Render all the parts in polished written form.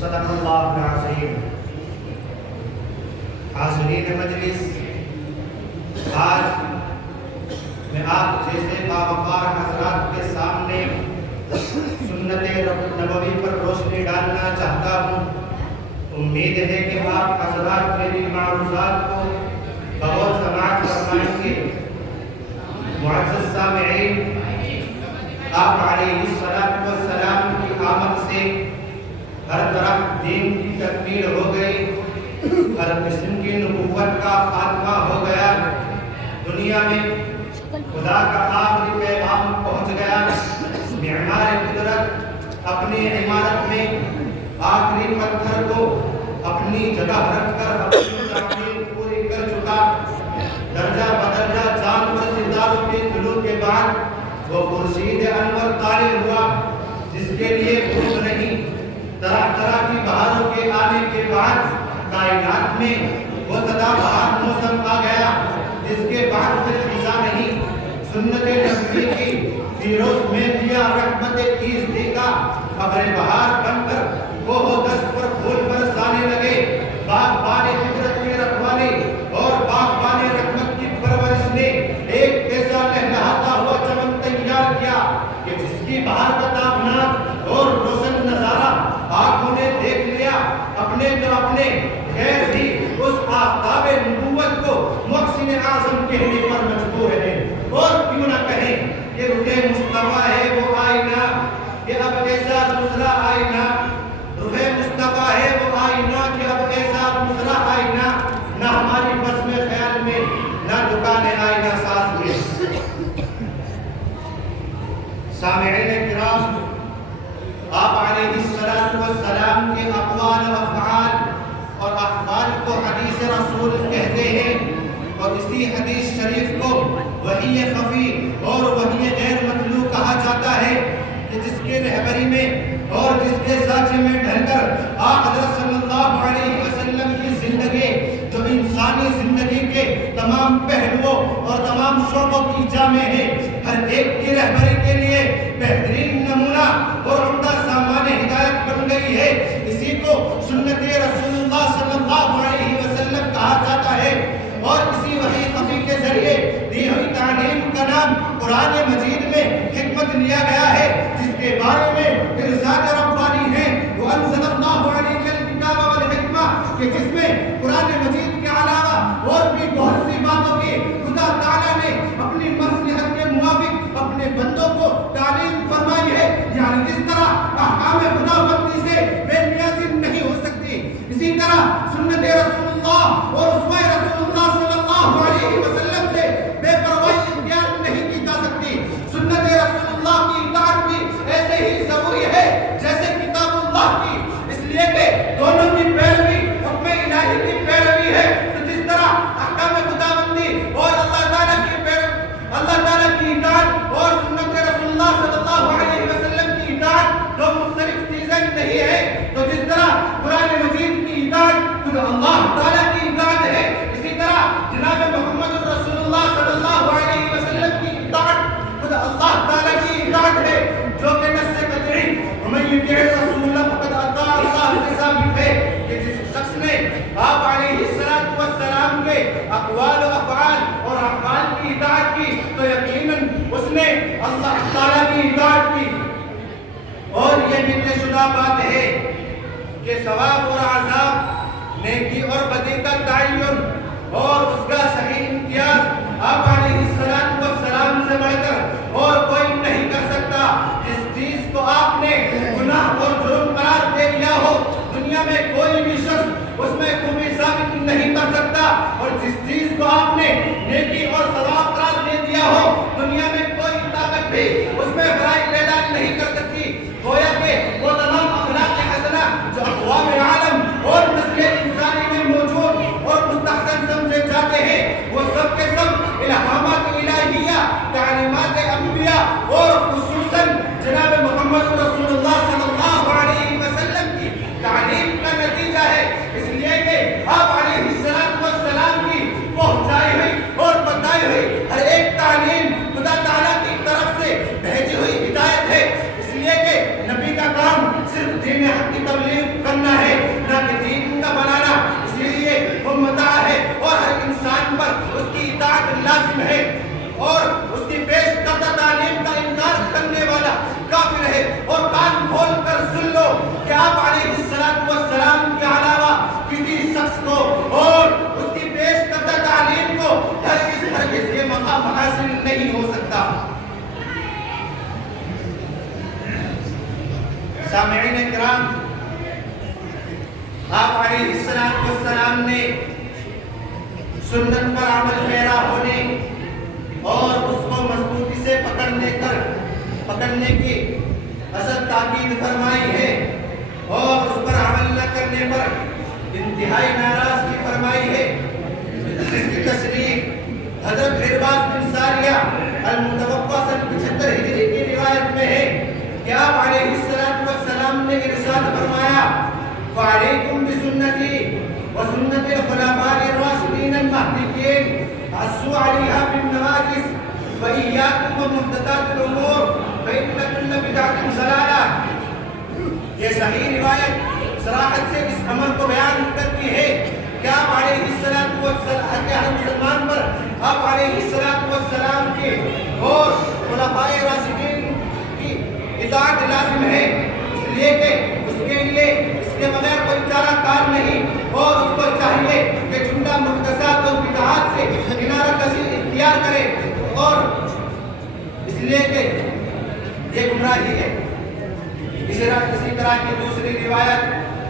صدق اللہ العظیم۔ حاضرین مجلس، آج میں آپ جیسے باوقار حضرات کے سامنے سنت نبوی پر روشنی ڈالنا چاہتا ہوں۔ امید ہے کہ آپ حضرات میری معروضات کو بغور سماعت فرمائیں گے۔ معزز سامعین، آپ علیہ السلام کی آمد سے ہر طرف دین کی تکمیل ہو گئی، ہر قسم کی نبوت کا خاتمہ ہو گیا، دنیا میں خدا کا آخری پیغام پہنچ گیا۔ معمار قدرت اپنی عمارت میں آخری پتھر کو اپنی جگہ رکھ کر اپنی تعمیر پوری کر چکا۔ درجہ بدرجہ جانور ستاروں کے طلوع کے بعد وہ خورشید انور طالع ہوا، جس کے لیے بھوک نہیں۔ طرح طرح کی بہاروں کے آنے کے بعد کائنات میں وہ سدا بہار موسم آ گیا، جس کے بعد پھر خزاں نہیں۔ سنت نبوی کی فیروز میں دیا رحمت ایزدی کا خبر بہار بن کر وہ دشت پر پھول برسانے لگے۔ باغبان قدرت کے رکھوالی اور باغبان رحمت کی پرورش نے ایک ایسا لہلہاتا ہوا چمن تیار کیا کہ جس کی بہار کا تابناک اور روشن نظارہ آنکھوں نے دیکھ لیا، اپنے تو اپنے غیر بھی اس آفتاب نبوت کو محسن اعظم کہنے پر مجبور ہیں۔ اور کیوں نہ کہیں کہ رخ مصطفیٰ ہے وہ آئینہ، کہ اب ایسا دوسرا آئینہ، رخ مصطفیٰ ہے وہ آئینہ، کہ اب ایسا دوسرا آئینہ نہ ہماری بس میں خیال میں، نہ دکان آئینہ ساز میں۔ سامعین کرام، آپ علیہ السلام کے اقوال و افعال اور احوال کو حدیث رسول کہتے ہیں، اور اسی حدیث شریف کو وحی خفی اور وحی غیر مطلوع کہا جاتا ہے، کہ جس کے رہبری میں اور جس کے سانچے میں ڈھل کر آپ حضرت صلی اللہ علیہ وسلم کی زندگی، جو انسانی زندگی کے تمام پہلوؤں اور تمام شعبوں کی جامع ہے، ہر ایک کی رہبری کے لیے بہترین نمونہ اور عمدہ سامان ہدایت بن گئی ہے۔ اسی کو سنت رسول اللہ صلی اللہ علیہ وسلم کہا جاتا ہے، اور اسی وحی خفی کے ذریعے دی ہوئی تعلیم کا نام قرآن مجید میں حکمت لیا گیا ہے، جس کے بارے میں ارشاد ربانی ہے، وَأَنزَلَ اللَّهُ عَلَيْكَ الْكِتَابَ وَالْحِکْمَةَ، کہ جس میں قرآن مجید کے علاوہ اور بھی بہت سی باتوں کی خدا تعالیٰ نے اپنی مصلحت کے موافق اپنے بندوں کو تعلیم فرمائی ہے۔ یعنی جس طرح احکام خدا بندی سے بے نیازی نہیں ہو سکتی، اسی طرح سنت رسول اللہ اور اسوہ رسول اللہ صلی اللہ علیہ وسلم سے بے پرواہی اختیار نہیں کی جا سکتی۔ سنت رسول اللہ کی اطاعت بھی ایسے ہی ضروری ہے جیسے کتاب اللہ کی، اس لیے کہ دونوں کی پیروی حکم الہی کی پیروی ہے۔ تو جس طرح احکام خدا بندی اور اللہ تعالیٰ کی اطاعت اور سنت رسول اللہ صلی اللہ علیہ وسلم کی اطاعت دو مختلف چیزیں نہیں ہے، تو جس طرح قرآن مجید کی اطاعت خود اللہ تعالیٰ کی اطاعت ہے، اسی طرح جناب محمد رسول اللہ صلی اللہ علیہ وسلم کی اطاعت خود اللہ تعالیٰ کی اطاعت ہے، جو کہ نص قطعی وَمَن یُطِعِ الرَّسُولَ فَقَدْ أَطَاعَ اللَّهَ سے ثابت ہے، کہ جس شخص نے آپ علیہ السلام کے اقوال و افعال اور احوال کی اطاعت کی تو یقیناً اس نے اللہ تعالیٰ کی اطاعت کی۔ اور یہ بھی طے شدہ بات ہے کہ ثواب اور عذاب، نیکی اور بدی کا تعین اور اس کا صحیح امتیاز آپ علیہ السلام سے بڑھ کر اور کوئی نہیں کر سکتا۔ جس چیز کو آپ نے گناہ اور جرم قرار دے دیا ہو، دنیا میں کوئی بھی شخص اس میں خوبی ثابت نہیں کر سکتا، اور جس چیز کو آپ نے نیکی اور ثواب قرار دے دیا ہو، دنیا میں کوئی طاقت بھی اس میں برائی پیدا نہیں کر سکتی۔ گویا کہ وہ تمام اخلاق حسنہ جو اقوام عالم اور نسل انسانی میں موجود اور مستحسن سمجھے جاتے ہیں، وہ سب کے سب الہامات الہیہ، تعلیمات انبیاء اور خصوصاً جناب محمد رسول اللہ صلی کہ آپ علیہ السلام کے علاوہ کسی شخص کو اور اس کی پیش کردہ تعلیم کو ہرگز یہ مقام حاصل نہیں ہو سکتا۔ سامعین کرام، آپ علیہ السلام نے سنت پر عمل پیرا ہونے اور اس کو مضبوطی سے پکڑنے کی اشد تاکید فرمائی ہے اور اس پر عمل نہ کرنے پر انتہائی ناراضگی فرمائی ہے، جس کی تشریح حضرت عرباض بن ساریہ المتوفی سن 75 ہجری کی روایت میں ہے کہ آپ علیہ السلام نے ارشاد فرمایا فعلیکم بسنتی وسنت الخلفاء الراشدین المہدیین عضوا علیہا بالنواجذ وإیاکم ومحدثات الامور فإن كل بدعة ضلالہ۔ یہ صحیح روایت صراحت سے اس عمل کو بیان کرتی ہے کہ آپ علیہ السلام کے ہر مسلمان پر آپ علیہ السلام کے اور خلفاء راشدین کی اطاعت لازم ہے، اس لیے کہ اس کے بغیر کوئی چارہ کار نہیں، اور اس کو چاہیے کہ جملہ محدثات اور بدعات سے کنارہ کشی اختیار کرے، اور اس لیے کہ یہ گمراہی ہے۔ اسی طرح کی دوسری روایت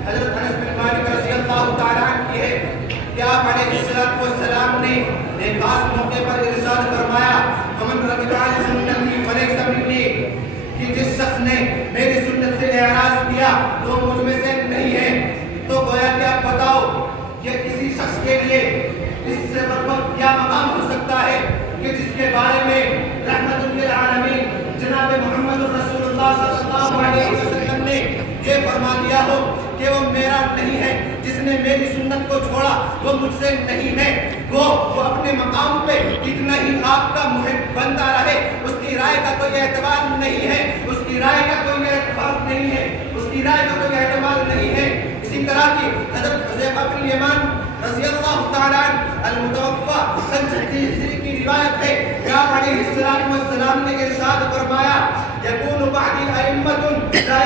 حضرت انس بن مالک رضی اللہ تعالیٰ عنہ کی ہے کہ آپ علیہ السلام نے ایک خاص موقع پر ارشاد فرمایا فمن رغب عن سنتی فلیس منی، کہ جس شخص نے میری سنت سے اعراض کیا تو مجھ میں سے نہیں ہے۔ تو گویا کہ آپ بتاؤ یہ کسی شخص کے لیے اس سے برباد کیا مقام ہو سکتا ہے کہ جس کے بارے میں رحمت للعالمین جناب محمد رسول اللہ صلی اللہ علیہ وسلم نے یہ فرما دیا ہو کہ وہ میرا نہیں ہے، جس نے میری سنت کو چھوڑا وہ مجھ سے نہیں ہے، وہ اپنے مقام پہ کتنا ہی آپ کا محب بنتا رہے، اس کی رائے کا کوئی اعتبار نہیں ہے، اس کی رائے کا کوئی اعتبار نہیں ہے، اس کی رائے کا کوئی اعتبار نہیں ہے۔ اسی طرح کی حضرت حذیفہ بن یمان رضی اللہ تعالیٰ المتوفی سن 36 ہجری کی روایت ہے کہ آپ علیہ السلام نے ارشاد فرمایا یکون بعدی ائمۃ لا